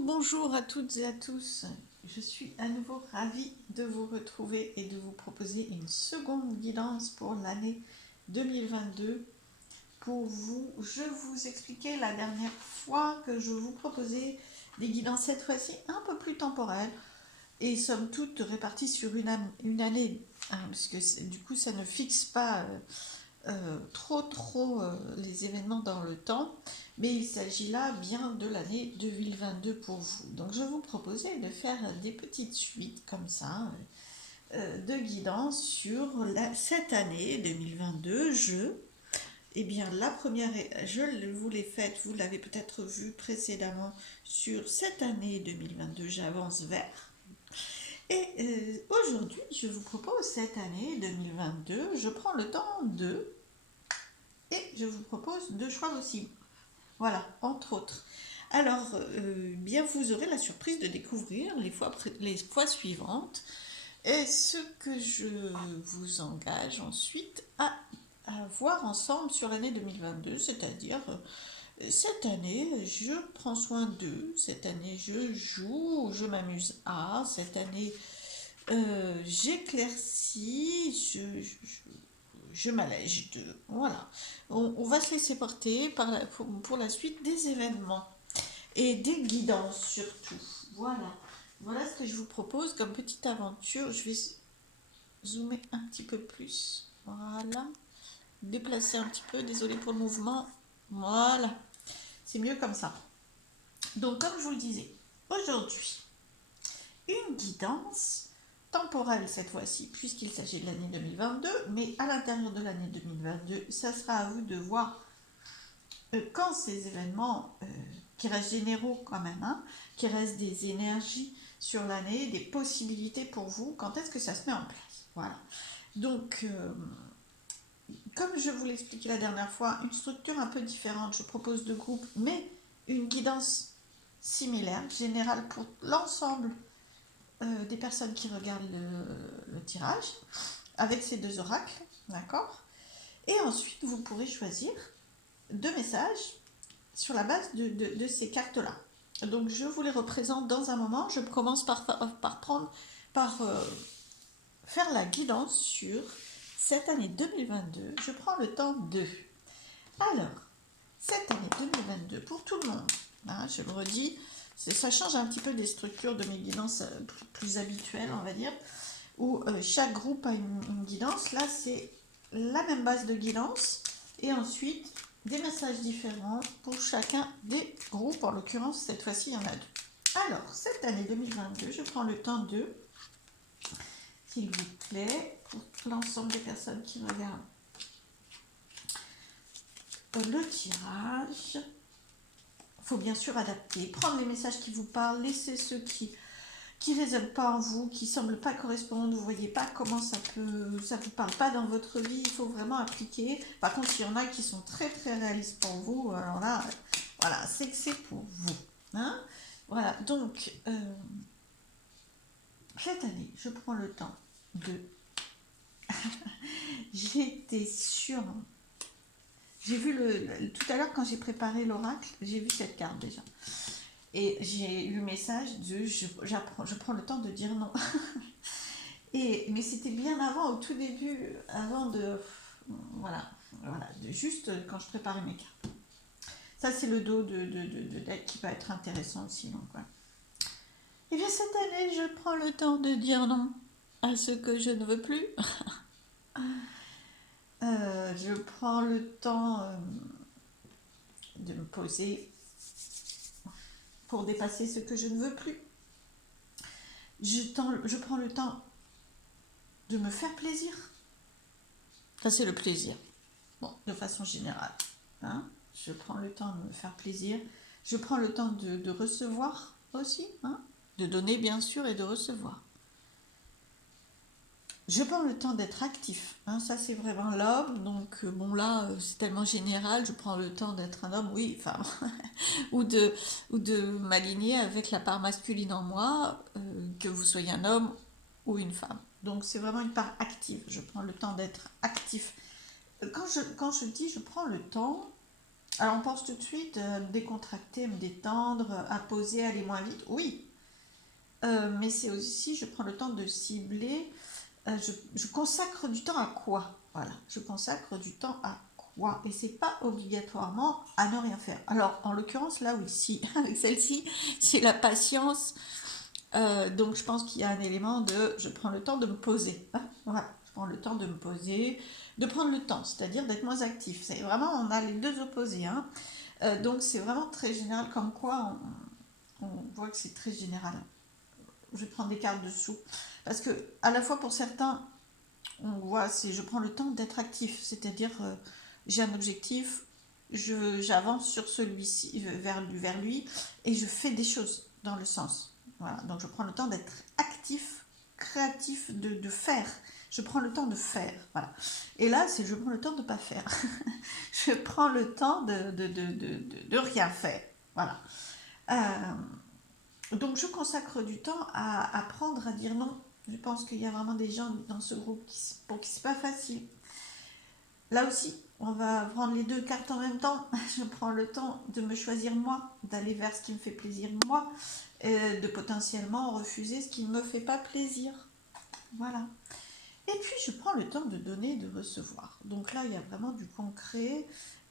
Bonjour à toutes et à tous. Je suis à nouveau ravie de vous retrouver et de vous proposer une seconde guidance pour l'année 2022. Je vous expliquais la dernière fois que je vous proposais des guidances cette fois-ci un peu plus temporelles et somme toute réparties sur une année, parce que du coup ça ne fixe pas trop les événements dans le temps, mais il s'agit là bien de l'année 2022 pour vous. Donc je vous proposais de faire des petites suites comme ça de guidance sur cette année 2022. Eh bien, la première, je vous l'ai faite, vous l'avez peut-être vu précédemment sur cette année 2022, j'avance vers. Et aujourd'hui, je vous propose cette année 2022, je prends le temps de et je vous propose deux choix possibles. Voilà, entre autres. Alors, bien, vous aurez la surprise de découvrir les fois suivantes et ce que je vous engage ensuite à voir ensemble sur l'année 2022, c'est-à-dire cette année, je prends soin d'eux, cette année, je joue, je m'amuse à, cette année, j'éclaircis, je m'allège de. Voilà. On va se laisser porter pour la suite des événements et des guidances surtout. Voilà. Voilà ce que je vous propose comme petite aventure. Je vais zoomer un petit peu plus. Voilà. Déplacer un petit peu. Désolé pour le mouvement. Voilà. C'est mieux comme ça. Donc, comme je vous le disais, aujourd'hui, une guidance temporelle cette fois-ci, puisqu'il s'agit de l'année 2022, mais à l'intérieur de l'année 2022, ça sera à vous de voir quand ces événements, qui restent généraux quand même, hein, qui restent des énergies sur l'année, des possibilités pour vous, quand est-ce que ça se met en place. Voilà. Donc, comme je vous l'expliquais la dernière fois, une structure un peu différente, je propose deux groupes, mais une guidance similaire, générale pour l'ensemble des personnes qui regardent le tirage, avec ces deux oracles, d'accord. Et ensuite, vous pourrez choisir deux messages sur la base de ces cartes-là. Donc, je vous les représente dans un moment. Je commence par faire la guidance sur cette année 2022. Je prends le temps de. Alors, cette année 2022, pour tout le monde, hein, je le redis, ça change un petit peu des structures de mes guidances plus habituelles, on va dire, où chaque groupe a une guidance. Là, c'est la même base de guidance, et ensuite des messages différents pour chacun des groupes. En l'occurrence, cette fois-ci, il y en a deux. Alors, cette année 2022, je prends le temps de, s'il vous plaît, pour l'ensemble des personnes qui regardent le tirage. Il faut bien sûr adapter, prendre les messages qui vous parlent, laisser ceux qui résonnent pas en vous, qui semblent pas correspondre, vous voyez pas comment ça vous parle pas dans votre vie, il faut vraiment appliquer. Par contre, il y en a qui sont très très réalistes pour vous, alors là, voilà, c'est que c'est pour vous. Hein, voilà, donc, cette année, je prends le temps de. J'étais sûre. J'ai vu tout à l'heure quand j'ai préparé l'oracle, j'ai vu cette carte déjà. Et j'ai eu le message de je prends le temps de dire non. Mais c'était bien avant, au tout début, avant de. Voilà, juste quand je préparais mes cartes. Ça, c'est le dos de deck qui peut être intéressant aussi. Donc, voilà. Et bien, cette année, je prends le temps de dire non à ce que je ne veux plus. Je prends le temps de me poser pour dépasser ce que je ne veux plus. Je prends le temps de me faire plaisir. Ça, c'est le plaisir. Bon, de façon générale. Hein, je prends le temps de me faire plaisir. Je prends le temps de recevoir aussi. Hein, de donner, bien sûr, et de recevoir. Je prends le temps d'être actif. Hein, ça, c'est vraiment l'homme. Donc, bon, là, c'est tellement général. Je prends le temps d'être un homme, oui, enfin, ou de m'aligner avec la part masculine en moi, que vous soyez un homme ou une femme. Donc, c'est vraiment une part active. Je prends le temps d'être actif. Quand je dis je prends le temps, Alors on pense tout de suite me décontracter, me détendre, à poser, aller moins vite. Oui, mais c'est aussi, je prends le temps de cibler. Je consacre du temps à quoi? Voilà, je consacre du temps à quoi? Et c'est pas obligatoirement à ne rien faire. Alors en l'occurrence là oui, si avec celle-ci, c'est la patience. Donc je pense qu'il y a un élément de je prends le temps de me poser. Hein, voilà, je prends le temps de me poser, de prendre le temps, c'est-à-dire d'être moins actif. C'est vraiment, on a les deux opposés. Hein. Donc c'est vraiment très général, comme quoi on voit que c'est très général. Je vais prendre des cartes dessous. Parce que à la fois pour certains, on voit, c'est je prends le temps d'être actif, c'est-à-dire j'ai un objectif, j'avance sur celui-ci, vers lui, et je fais des choses dans le sens. Voilà, donc je prends le temps d'être actif, créatif, de faire. Je prends le temps de faire. Voilà. Et là, c'est je prends le temps de ne pas faire. Je prends le temps de rien faire. Voilà. Donc je consacre du temps à apprendre à dire non. Je pense qu'il y a vraiment des gens dans ce groupe pour qui c'est pas facile. Là aussi, on va prendre les deux cartes en même temps. Je prends le temps de me choisir moi, d'aller vers ce qui me fait plaisir moi, et de potentiellement refuser ce qui ne me fait pas plaisir. Voilà. Et puis je prends le temps de donner, de recevoir. Donc là, il y a vraiment du concret.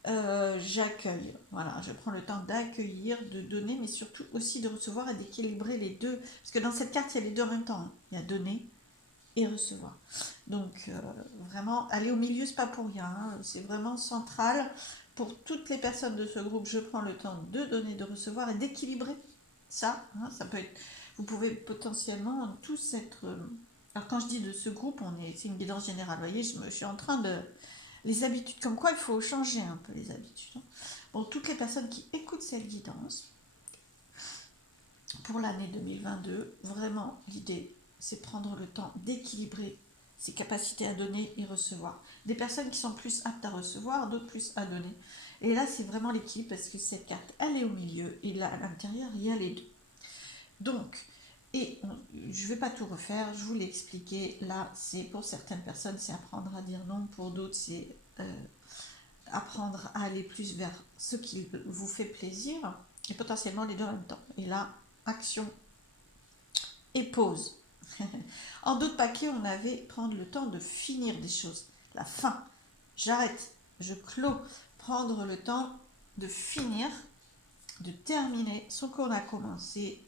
J'accueille. Voilà, je prends le temps d'accueillir, de donner, mais surtout aussi de recevoir et d'équilibrer les deux. Parce que dans cette carte, il y a les deux en même temps. Hein. Il y a donner et recevoir. Donc vraiment, aller au milieu, c'est pas pour rien. Hein. C'est vraiment central. Pour toutes les personnes de ce groupe, je prends le temps de donner, de recevoir et d'équilibrer ça. Hein. Ça peut être. Vous pouvez potentiellement tous être. Alors quand je dis de ce groupe, c'est une guidance générale. Vous voyez, je suis en train de les habitudes, comme quoi il faut changer un peu les habitudes. Hein. Bon, toutes les personnes qui écoutent cette guidance, pour l'année 2022, vraiment, l'idée, c'est prendre le temps d'équilibrer ses capacités à donner et recevoir. Des personnes qui sont plus aptes à recevoir, d'autres plus à donner. Et là, c'est vraiment l'équilibre parce que cette carte, elle est au milieu et là, à l'intérieur, il y a les deux. Donc, je ne vais pas tout refaire, je vous l'ai expliqué. Là, c'est pour certaines personnes, c'est apprendre à dire non. Pour d'autres, c'est apprendre à aller plus vers ce qui vous fait plaisir et potentiellement les deux en même temps. Et là, action et pause. En d'autres paquets, on avait prendre le temps de finir des choses. La fin. J'arrête, je clôt. Prendre le temps de finir, de terminer ce qu'on a commencé.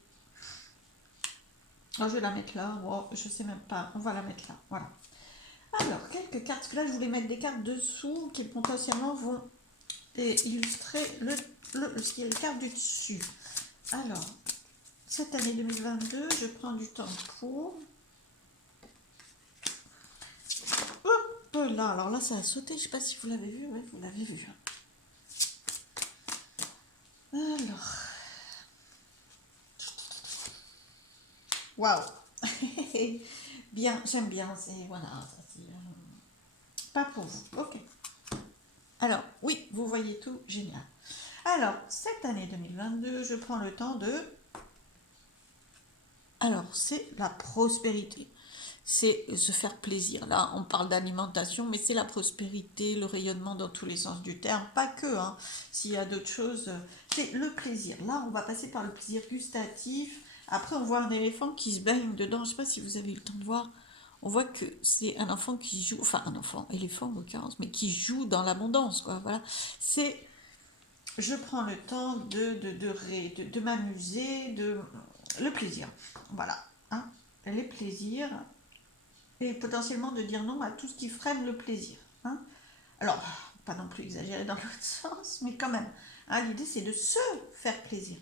Oh, je vais la mettre là. Oh, je sais même pas. On va la mettre là. Voilà. Alors, quelques cartes. Parce que là, je voulais mettre des cartes dessous qui potentiellement vont illustrer ce qui est le carte du dessus. Alors, cette année 2022, je prends du temps pour... Hop là, alors là, ça a sauté, je sais pas si vous l'avez vu, oui, vous l'avez vu. Alors... Waouh. Bien, j'aime bien, c'est... Voilà, ça c'est... pas pour vous, ok. Alors, oui, vous voyez tout, génial. Alors, cette année 2022, je prends le temps de... Alors, c'est la prospérité. C'est se faire plaisir. Là, on parle d'alimentation, mais c'est la prospérité, le rayonnement dans tous les sens du terme. Pas que, hein. S'il y a d'autres choses, c'est le plaisir. Là, on va passer par le plaisir gustatif. Après, on voit un éléphant qui se baigne dedans. Je ne sais pas si vous avez eu le temps de voir. On voit que c'est un enfant qui joue, enfin un enfant, éléphant en l'occurrence, mais qui joue dans l'abondance, quoi. Voilà. C'est je prends le temps de m'amuser, le plaisir. Voilà. Hein, les plaisirs et potentiellement de dire non à tout ce qui freine le plaisir. Hein. Alors, pas non plus exagérer dans l'autre sens, mais quand même. Hein, l'idée, c'est de se faire plaisir.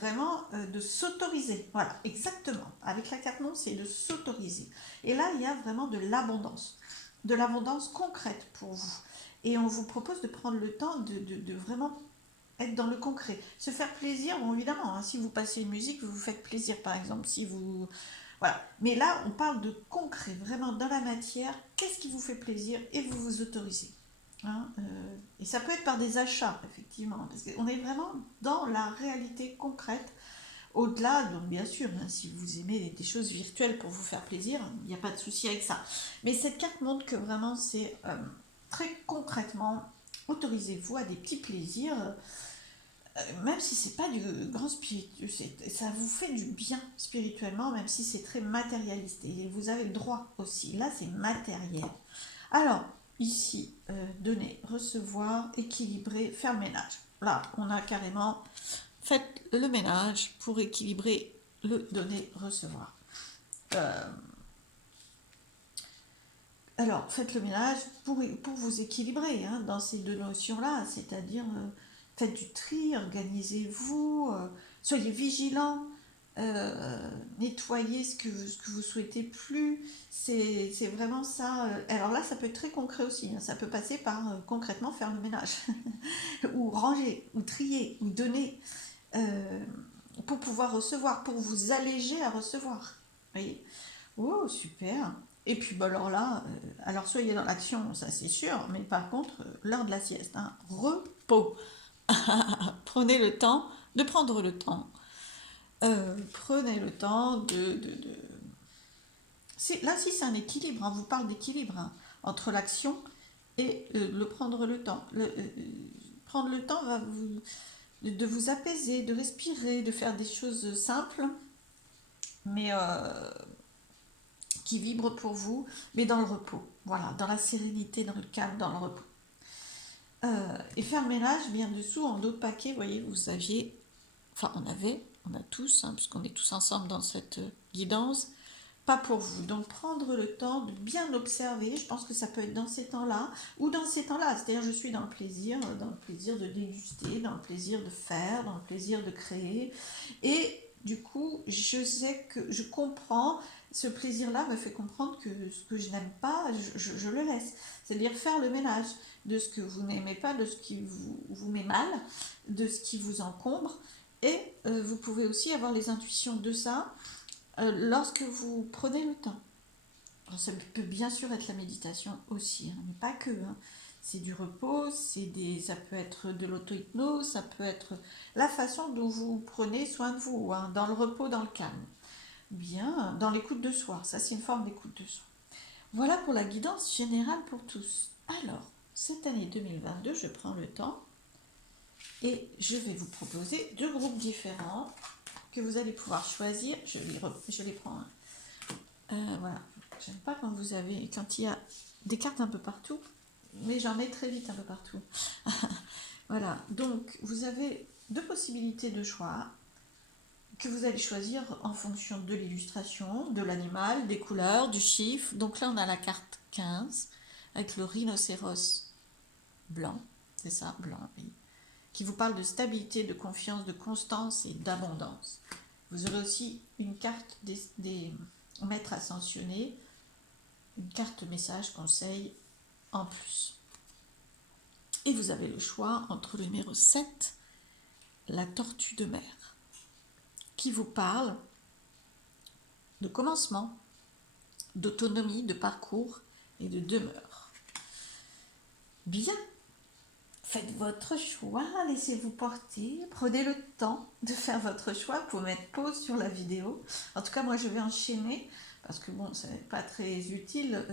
Vraiment de s'autoriser. Voilà, exactement. Avec la carte non, c'est de s'autoriser. Et là, il y a vraiment de l'abondance concrète pour vous. Et on vous propose de prendre le temps de vraiment être dans le concret. Se faire plaisir, bon évidemment, hein, si vous passez une musique, vous vous faites plaisir par exemple, si vous... Voilà. Mais là, on parle de concret, vraiment dans la matière, qu'est-ce qui vous fait plaisir et vous vous autorisez. Hein, et ça peut être par des achats, effectivement, parce qu'on est vraiment dans la réalité concrète. Au-delà, donc bien sûr, hein, si vous aimez des choses virtuelles pour vous faire plaisir, il n'y a pas de souci avec ça. Mais cette carte montre que vraiment c'est très concrètement autorisez-vous à des petits plaisirs, même si c'est pas du grand spirituel, ça vous fait du bien spirituellement, même si c'est très matérialiste. Et vous avez le droit aussi. Là, c'est matériel. Alors, ici, donner, recevoir, équilibrer, faire le ménage. Là, on a carrément fait le ménage pour équilibrer le donner, recevoir. Alors, faites le ménage pour vous équilibrer hein, dans ces deux notions-là, c'est-à-dire faites du tri, organisez-vous, soyez vigilants, nettoyez ce que vous souhaitez plus. C'est vraiment ça. Alors là, ça peut être très concret aussi. Hein, ça peut passer par concrètement faire le ménage, ou ranger, ou trier, ou donner, pour pouvoir recevoir, pour vous alléger à recevoir. Vous voyez? Oh, super. Et puis bah, alors là, alors soyez dans l'action, ça c'est sûr, mais par contre, l'heure de la sieste, hein, repos. Prenez le temps de prendre le temps. Prenez le temps de... Là, si c'est un équilibre, on vous parle d'équilibre hein, entre l'action et le prendre le temps. Prendre le temps va de vous apaiser, de respirer, de faire des choses simples, mais qui vibrent pour vous, mais dans le repos. Voilà, dans la sérénité, dans le calme, dans le repos. Et faire le ménage, bien dessous, en dos de paquet, vous voyez, vous aviez, enfin on a tous, hein, puisqu'on est tous ensemble dans cette guidance, pas pour vous. Donc prendre le temps de bien observer, je pense que ça peut être dans ces temps-là, ou dans ces temps-là, c'est-à-dire je suis dans le plaisir de déguster, dans le plaisir de faire, dans le plaisir de créer, et du coup, je sais que je comprends, ce plaisir-là me fait comprendre que ce que je n'aime pas, je le laisse. C'est-à-dire faire le ménage de ce que vous n'aimez pas, de ce qui vous met mal, de ce qui vous encombre. Et vous pouvez aussi avoir les intuitions de ça lorsque vous prenez le temps. Alors, ça peut bien sûr être la méditation aussi, hein, mais pas que. Hein. C'est du repos, ça peut être de l'auto-hypnose, ça peut être la façon dont vous prenez soin de vous, hein, dans le repos, dans le calme. Bien, dans l'écoute de soi, ça c'est une forme d'écoute de soi. Voilà pour la guidance générale pour tous. Alors, cette année 2022, je prends le temps et je vais vous proposer deux groupes différents que vous allez pouvoir choisir. Je les prends. Voilà. J'aime pas quand il y a des cartes un peu partout, mais j'en mets très vite un peu partout. Voilà. Donc, vous avez deux possibilités de choix que vous allez choisir en fonction de l'illustration, de l'animal, des couleurs, du chiffre. Donc là, on a la carte 15 avec le rhinocéros blanc, c'est ça, blanc, oui, qui vous parle de stabilité, de confiance, de constance et d'abondance. Vous aurez aussi une carte des maîtres ascensionnés, une carte message conseil en plus. Et vous avez le choix entre le numéro 7, la tortue de mer, qui vous parle de commencement, d'autonomie, de parcours et de demeure. Bien, faites votre choix, laissez-vous porter, prenez le temps de faire votre choix pour mettre pause sur la vidéo. En tout cas, moi je vais enchaîner parce que bon, ce n'est pas très utile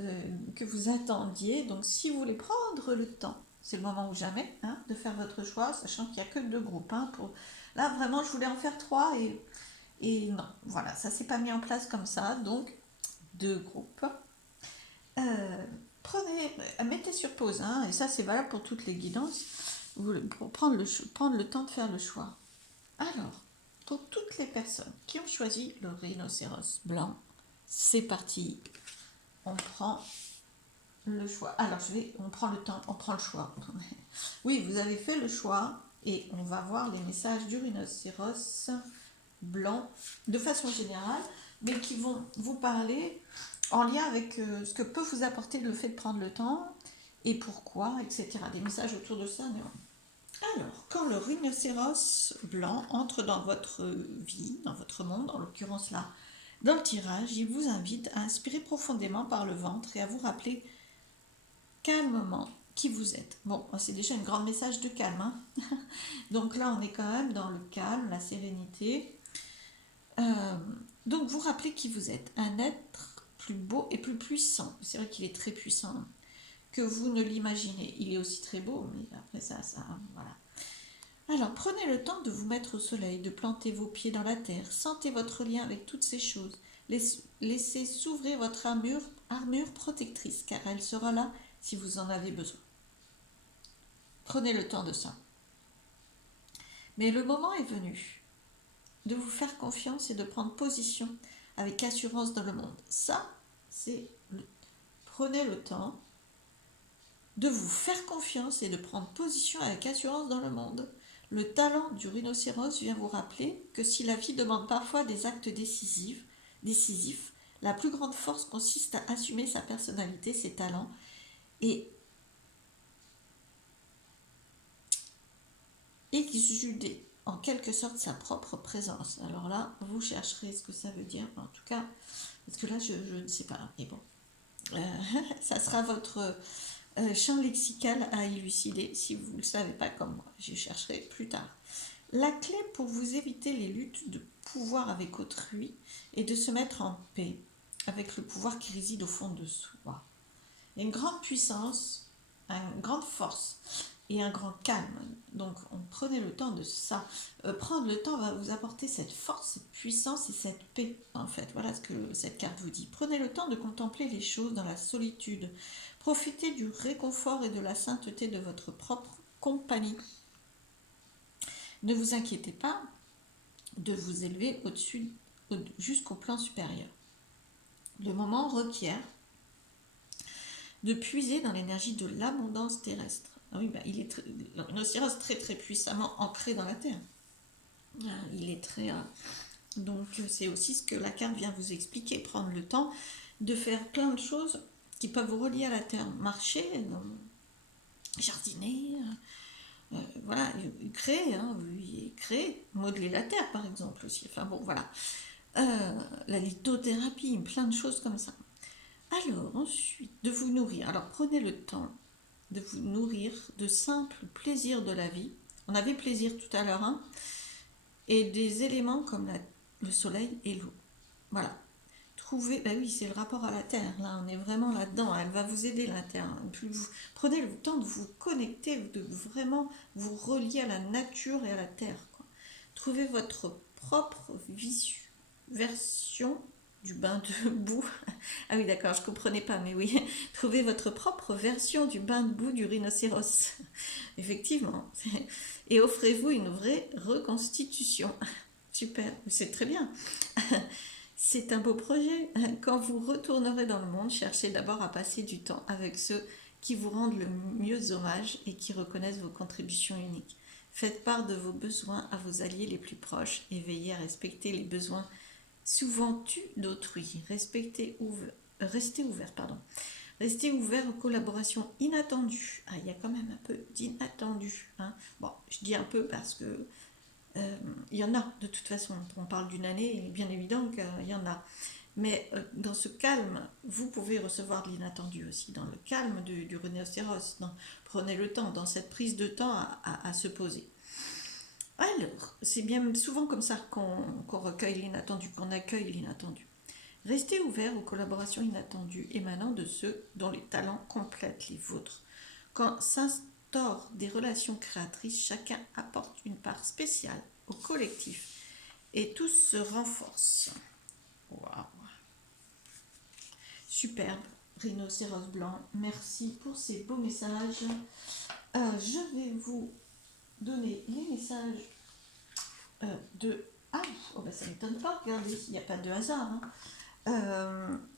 que vous attendiez. Donc si vous voulez prendre le temps, c'est le moment ou jamais hein, de faire votre choix, sachant qu'il n'y a que deux groupes. Hein, Là vraiment, je voulais en faire trois et non, voilà, ça s'est pas mis en place comme ça. Donc deux groupes. Mettez sur pause, hein, et ça c'est valable pour toutes les guidances, pour prendre le temps de faire le choix. Alors, pour toutes les personnes qui ont choisi le rhinocéros blanc, c'est parti. On prend le choix. Alors, on prend le temps, on prend le choix. Oui, vous avez fait le choix et on va voir les messages du rhinocéros blanc de façon générale, mais qui vont vous parler en lien avec ce que peut vous apporter le fait de prendre le temps et pourquoi, etc. Des messages autour de ça. Alors, quand le rhinocéros blanc entre dans votre vie, dans votre monde, en l'occurrence là, dans le tirage, il vous invite à inspirer profondément par le ventre et à vous rappeler calmement qui vous êtes. Bon, c'est déjà un grand message de calme. Hein. Donc là, on est quand même dans le calme, la sérénité. Donc vous rappelez qui vous êtes, un être plus beau et plus puissant. C'est vrai qu'il est très puissant. que vous ne l'imaginez. Il est aussi très beau, mais après ça, voilà. Alors, prenez le temps de vous mettre au soleil, de planter vos pieds dans la terre. Sentez votre lien avec toutes ces choses. Laissez s'ouvrir votre armure protectrice, car elle sera là si vous en avez besoin. Prenez le temps de ça. Mais le moment est venu de vous faire confiance et de prendre position avec assurance dans le monde. Ça, c'est prenez le temps de vous faire confiance et de prendre position avec assurance dans le monde. Le talent du rhinocéros vient vous rappeler que si la vie demande parfois des actes décisifs, la plus grande force consiste à assumer sa personnalité, ses talents et exuder en quelque sorte sa propre présence. Alors là, vous chercherez ce que ça veut dire, en tout cas, parce que là, je ne sais pas, mais bon. Ça sera votre champ lexical à élucider si vous ne le savez pas comme moi. J'y chercherai plus tard. La clé pour vous éviter les luttes de pouvoir avec autrui est de se mettre en paix avec le pouvoir qui réside au fond de soi. Il y a une grande puissance, une grande force et un grand calme. Donc, prenez le temps de ça. Prendre le temps va vous apporter cette force, cette puissance et cette paix, en fait. Voilà ce que cette carte vous dit. Prenez le temps de contempler les choses dans la solitude. Profitez du réconfort et de la sainteté de votre propre compagnie. Ne vous inquiétez pas de vous élever jusqu'au plan supérieur. Le moment requiert de puiser dans l'énergie de l'abondance terrestre. Ah oui, il est le rhinocéros très très puissamment ancré dans la terre. Il est très... donc c'est aussi ce que la carte vient vous expliquer, prendre le temps de faire plein de choses qui peuvent vous relier à la terre. Marcher, jardiner, voilà, créer, modeler la terre par exemple aussi. Enfin bon, voilà. La lithothérapie, plein de choses comme ça. Alors ensuite, de vous nourrir. Alors prenez le temps de vous nourrir de simples plaisirs de la vie. On avait plaisir tout à l'heure, hein, et des éléments comme le soleil et l'eau. Voilà. Trouvez, bah oui, c'est le rapport à la terre. Là, on est vraiment là-dedans. Elle va vous aider, la terre. Prenez le temps de vous connecter, de vraiment vous relier à la nature et à la terre, quoi. Trouvez votre propre version du bain de boue. Ah oui, d'accord, je ne comprenais pas, mais oui. Trouvez votre propre version du bain de boue du rhinocéros. Effectivement. Et offrez-vous une vraie reconstitution. Super, c'est très bien. C'est un beau projet. Quand vous retournerez dans le monde, cherchez d'abord à passer du temps avec ceux qui vous rendent le mieux hommage et qui reconnaissent vos contributions uniques. Faites part de vos besoins à vos alliés les plus proches et veillez à respecter les besoins souvent tus d'autrui. Restez ouvert. Restez ouvert aux collaborations inattendues. Ah, il y a quand même un peu d'inattendu, hein. Bon, je dis un peu parce que il y en a de toute façon. On parle d'une année, il est bien évident qu'il y en a. Mais dans ce calme, vous pouvez recevoir de l'inattendu aussi. Dans le calme du rhinocéros, prenez le temps, dans cette prise de temps à se poser. Alors, c'est bien souvent comme ça qu'on recueille l'inattendu, qu'on accueille l'inattendu. Restez ouvert aux collaborations inattendues émanant de ceux dont les talents complètent les vôtres. Quand s'instaurent des relations créatrices, chacun apporte une part spéciale au collectif et tous se renforcent. Waouh! Superbe, rhinocéros blanc. Merci pour ces beaux messages. Je vais vous donner les messages de... Ah, oh ben ça ne m'étonne pas, regardez, il n'y a pas de hasard, hein.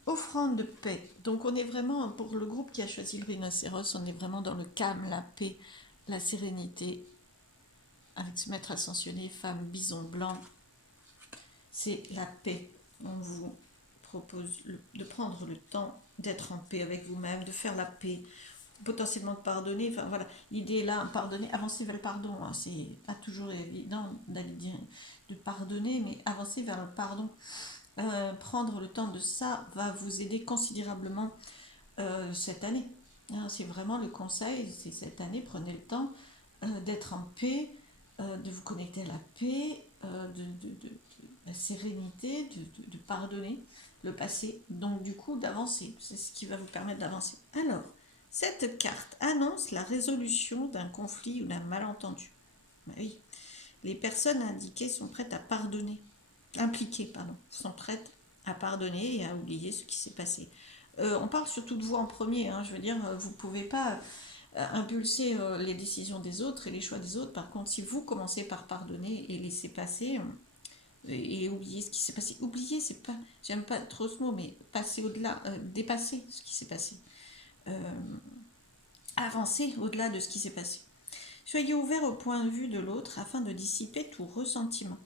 Offrande de paix. Donc on est vraiment, pour le groupe qui a choisi le rhinocéros, on est vraiment dans le calme, la paix, la sérénité, avec ce maître ascensionné, femme, bison blanc. C'est la paix. On vous propose de prendre le temps d'être en paix avec vous-même, de faire la paix, potentiellement de pardonner. Enfin voilà, l'idée est là, pardonner, avancer vers le pardon, hein. C'est pas toujours évident d'aller dire de pardonner, mais avancer vers le pardon. Prendre le temps de ça va vous aider considérablement cette année. C'est vraiment le conseil, c'est cette année, prenez le temps d'être en paix, de vous connecter à la paix, de la sérénité, de pardonner le passé, donc du coup d'avancer. C'est ce qui va vous permettre d'avancer. Alors, Cette carte annonce la résolution d'un conflit ou d'un malentendu. Oui, les personnes indiquées sont prêtes à pardonner, impliquées, pardon, sont prêtes à pardonner et à oublier ce qui s'est passé. On parle surtout de vous en premier, hein, je veux dire, vous ne pouvez pas impulser les décisions des autres et les choix des autres. Par contre, si vous commencez par pardonner et laisser passer et oublier ce qui s'est passé, oublier, c'est pas, j'aime pas trop ce mot, mais passer au-delà, dépasser ce qui s'est passé, avancer au-delà de ce qui s'est passé. Soyez ouvert au point de vue de l'autre afin de dissiper tout ressentiment.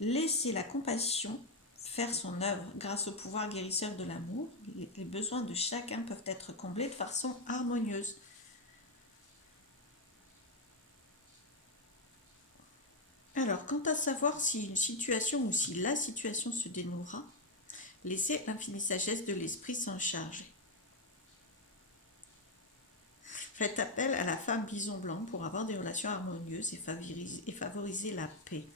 Laissez la compassion faire son œuvre grâce au pouvoir guérisseur de l'amour. Les besoins de chacun peuvent être comblés de façon harmonieuse. Alors, quant à savoir si une situation ou si la situation se dénouera, laissez l'infinie sagesse de l'esprit s'en charger. Faites appel à la femme bison blanc pour avoir des relations harmonieuses et favoriser la paix.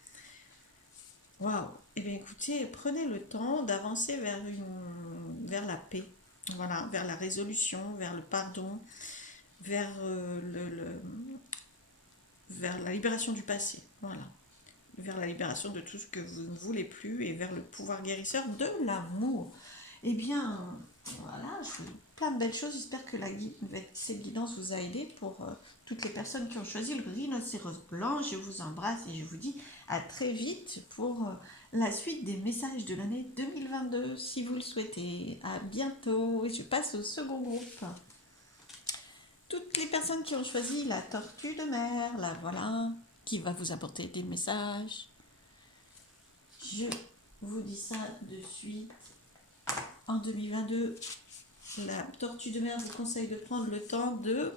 Waouh! Eh bien écoutez, prenez le temps d'avancer vers la paix, voilà, vers la résolution, vers le pardon, vers, vers la libération du passé, voilà, vers la libération de tout ce que vous ne voulez plus et vers le pouvoir guérisseur de l'amour. Eh bien, voilà, je vous plein de belles choses. J'espère que cette guidance vous a aidé pour toutes les personnes qui ont choisi le rhinocéros blanc. Je vous embrasse et je vous dis à très vite pour la suite des messages de l'année 2022, si vous le souhaitez. À bientôt. Et je passe au second groupe. Toutes les personnes qui ont choisi la tortue de mer, la voilà, qui va vous apporter des messages. Je vous dis ça de suite. En 2022, la tortue de mer vous conseille de prendre le temps de...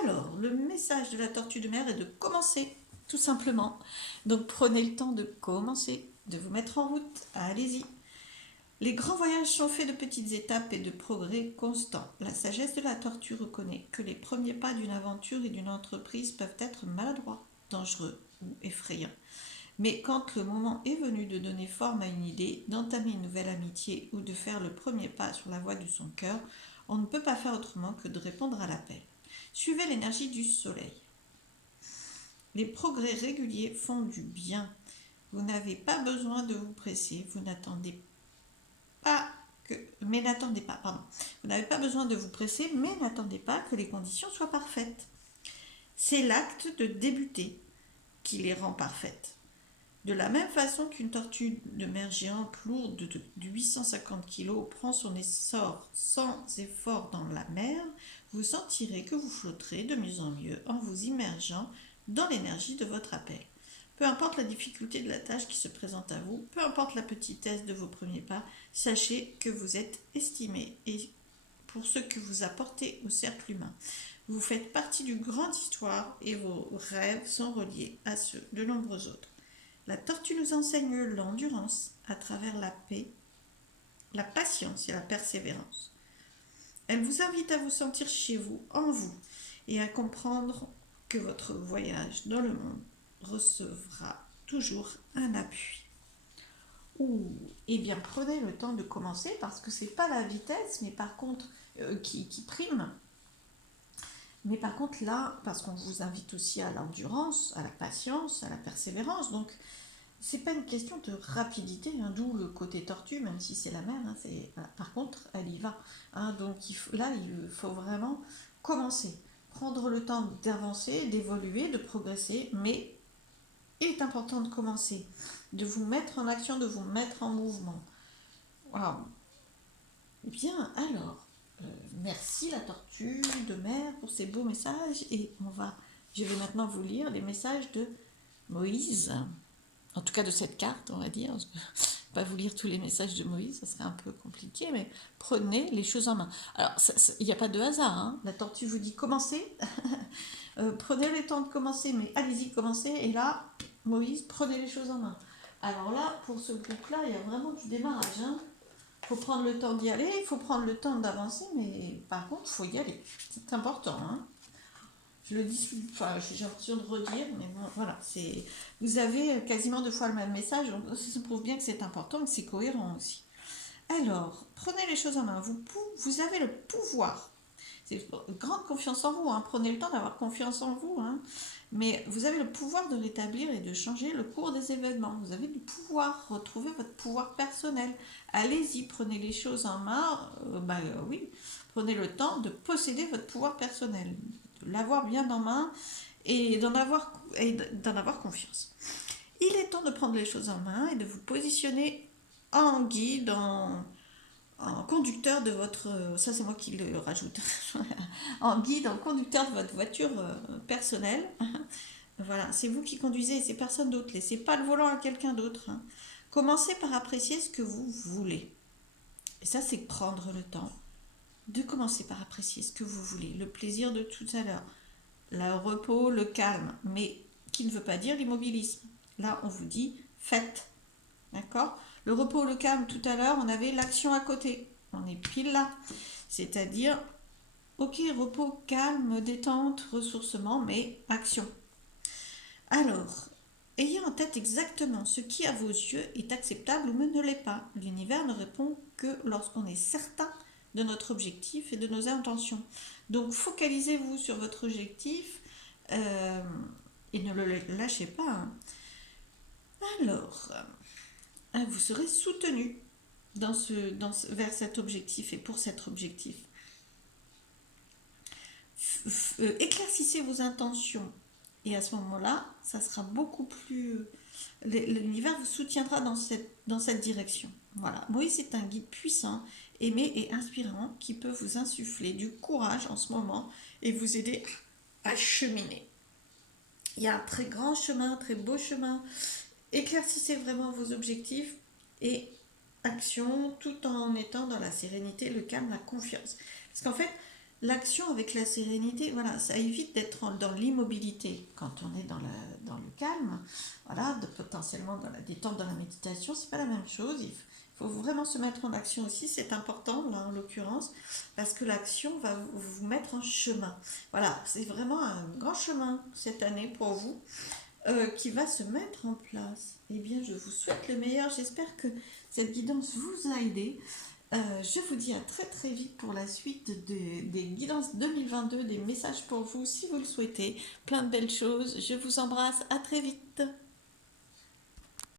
Alors, le message de la tortue de mer est de commencer, tout simplement. Donc prenez le temps de commencer, de vous mettre en route. Allez-y. Les grands voyages sont faits de petites étapes et de progrès constants. La sagesse de la tortue reconnaît que les premiers pas d'une aventure et d'une entreprise peuvent être maladroits, dangereux ou effrayants. Mais quand le moment est venu de donner forme à une idée, d'entamer une nouvelle amitié ou de faire le premier pas sur la voie de son cœur, on ne peut pas faire autrement que de répondre à l'appel. Suivez l'énergie du soleil. Les progrès réguliers font du bien. Vous n'avez pas besoin de vous presser, vous n'attendez pas mais n'attendez pas, pardon. Vous n'avez pas besoin de vous presser, mais n'attendez pas que les conditions soient parfaites. C'est l'acte de débuter qui les rend parfaites. De la même façon qu'une tortue de mer géante lourde de 850 kg prend son essor sans effort dans la mer, vous sentirez que vous flotterez de mieux en mieux en vous immergeant dans l'énergie de votre appel. Peu importe la difficulté de la tâche qui se présente à vous, peu importe la petitesse de vos premiers pas, sachez que vous êtes estimé et pour ce que vous apportez au cercle humain. Vous faites partie d'une grande histoire et vos rêves sont reliés à ceux de nombreux autres. La tortue nous enseigne l'endurance à travers la paix, la patience et la persévérance. Elle vous invite à vous sentir chez vous, en vous, et à comprendre que votre voyage dans le monde recevra toujours un appui. Eh bien prenez le temps de commencer parce que c'est pas la vitesse, mais par contre qui prime. Mais par contre là, parce qu'on vous invite aussi à l'endurance, à la patience, à la persévérance, donc c'est pas une question de rapidité, hein, d'où le côté tortue, même si c'est la mer, hein, par contre elle y va. Hein, donc il faut vraiment commencer, prendre le temps d'avancer, d'évoluer, de progresser, mais il est important de commencer, de vous mettre en action, de vous mettre en mouvement. Wow. Bien, alors, merci la tortue de mer pour ces beaux messages et je vais maintenant vous lire les messages de Moïse, en tout cas de cette carte, on va dire. Parce que pas vous lire tous les messages de Moïse, ça serait un peu compliqué, mais prenez les choses en main. Alors, il n'y a pas de hasard, hein. La tortue vous dit commencez, prenez le temps de commencer, mais allez-y, commencez, et là, Moïse, prenez les choses en main. Alors là, pour ce groupe-là, il y a vraiment du démarrage, hein. Il faut prendre le temps d'y aller, il faut prendre le temps d'avancer, mais par contre, il faut y aller. C'est important, hein. Je le dis, enfin, j'ai l'impression de redire, mais bon, voilà. Vous avez quasiment 2 fois le même message, donc ça prouve bien que c'est important et que c'est cohérent aussi. Alors, prenez les choses en main. Vous avez le pouvoir C'est grande confiance en vous, hein. Prenez le temps d'avoir confiance en vous, hein. Mais vous avez le pouvoir de rétablir et de changer le cours des événements. Vous avez du pouvoir, retrouver votre pouvoir personnel. Allez-y, prenez les choses en main. Oui, prenez le temps de posséder votre pouvoir personnel, de l'avoir bien en main et d'en avoir confiance. Il est temps de prendre les choses en main et de vous positionner en guide, en conducteur de votre... Ça, c'est moi qui le rajoute. En guide, en conducteur de votre voiture personnelle. Voilà, c'est vous qui conduisez, c'est personne d'autre. Laissez pas le volant à quelqu'un d'autre, hein. Commencez par apprécier ce que vous voulez. Et ça, c'est prendre le temps de commencer par apprécier ce que vous voulez. Le plaisir de tout à l'heure, le repos, le calme, mais qui ne veut pas dire l'immobilisme. Là, on vous dit faites. D'accord? Le repos, le calme, tout à l'heure, on avait l'action à côté. On est pile là. C'est-à-dire, ok, repos, calme, détente, ressourcement, mais action. Alors, ayez en tête exactement ce qui, à vos yeux, est acceptable ou ne l'est pas. L'univers ne répond que lorsqu'on est certain de notre objectif et de nos intentions. Donc, focalisez-vous sur votre objectif euh, et ne le lâchez pas, hein. Alors, vous serez soutenu vers cet objectif et pour cet objectif. Éclaircissez vos intentions et à ce moment-là, ça sera beaucoup plus... L'univers vous soutiendra dans cette direction. Voilà. Moïse est un guide puissant, aimé et inspirant qui peut vous insuffler du courage en ce moment et vous aider à cheminer. Il y a un très grand chemin, un très beau chemin. Éclaircissez vraiment vos objectifs et action tout en étant dans la sérénité, le calme, la confiance. Parce qu'en fait, l'action avec la sérénité, voilà, ça évite d'être dans l'immobilité quand on est dans le calme, voilà, potentiellement dans la détente, dans la méditation, c'est pas la même chose. Il faut vraiment se mettre en action aussi, c'est important là en l'occurrence, parce que l'action va vous mettre en chemin. Voilà, c'est vraiment un grand chemin cette année pour vous qui va se mettre en place. Eh bien, je vous souhaite le meilleur. J'espère que cette guidance vous a aidé. Je vous dis à très très vite pour la suite des guidances 2022, des messages pour vous si vous le souhaitez. Plein de belles choses. Je vous embrasse. À très vite.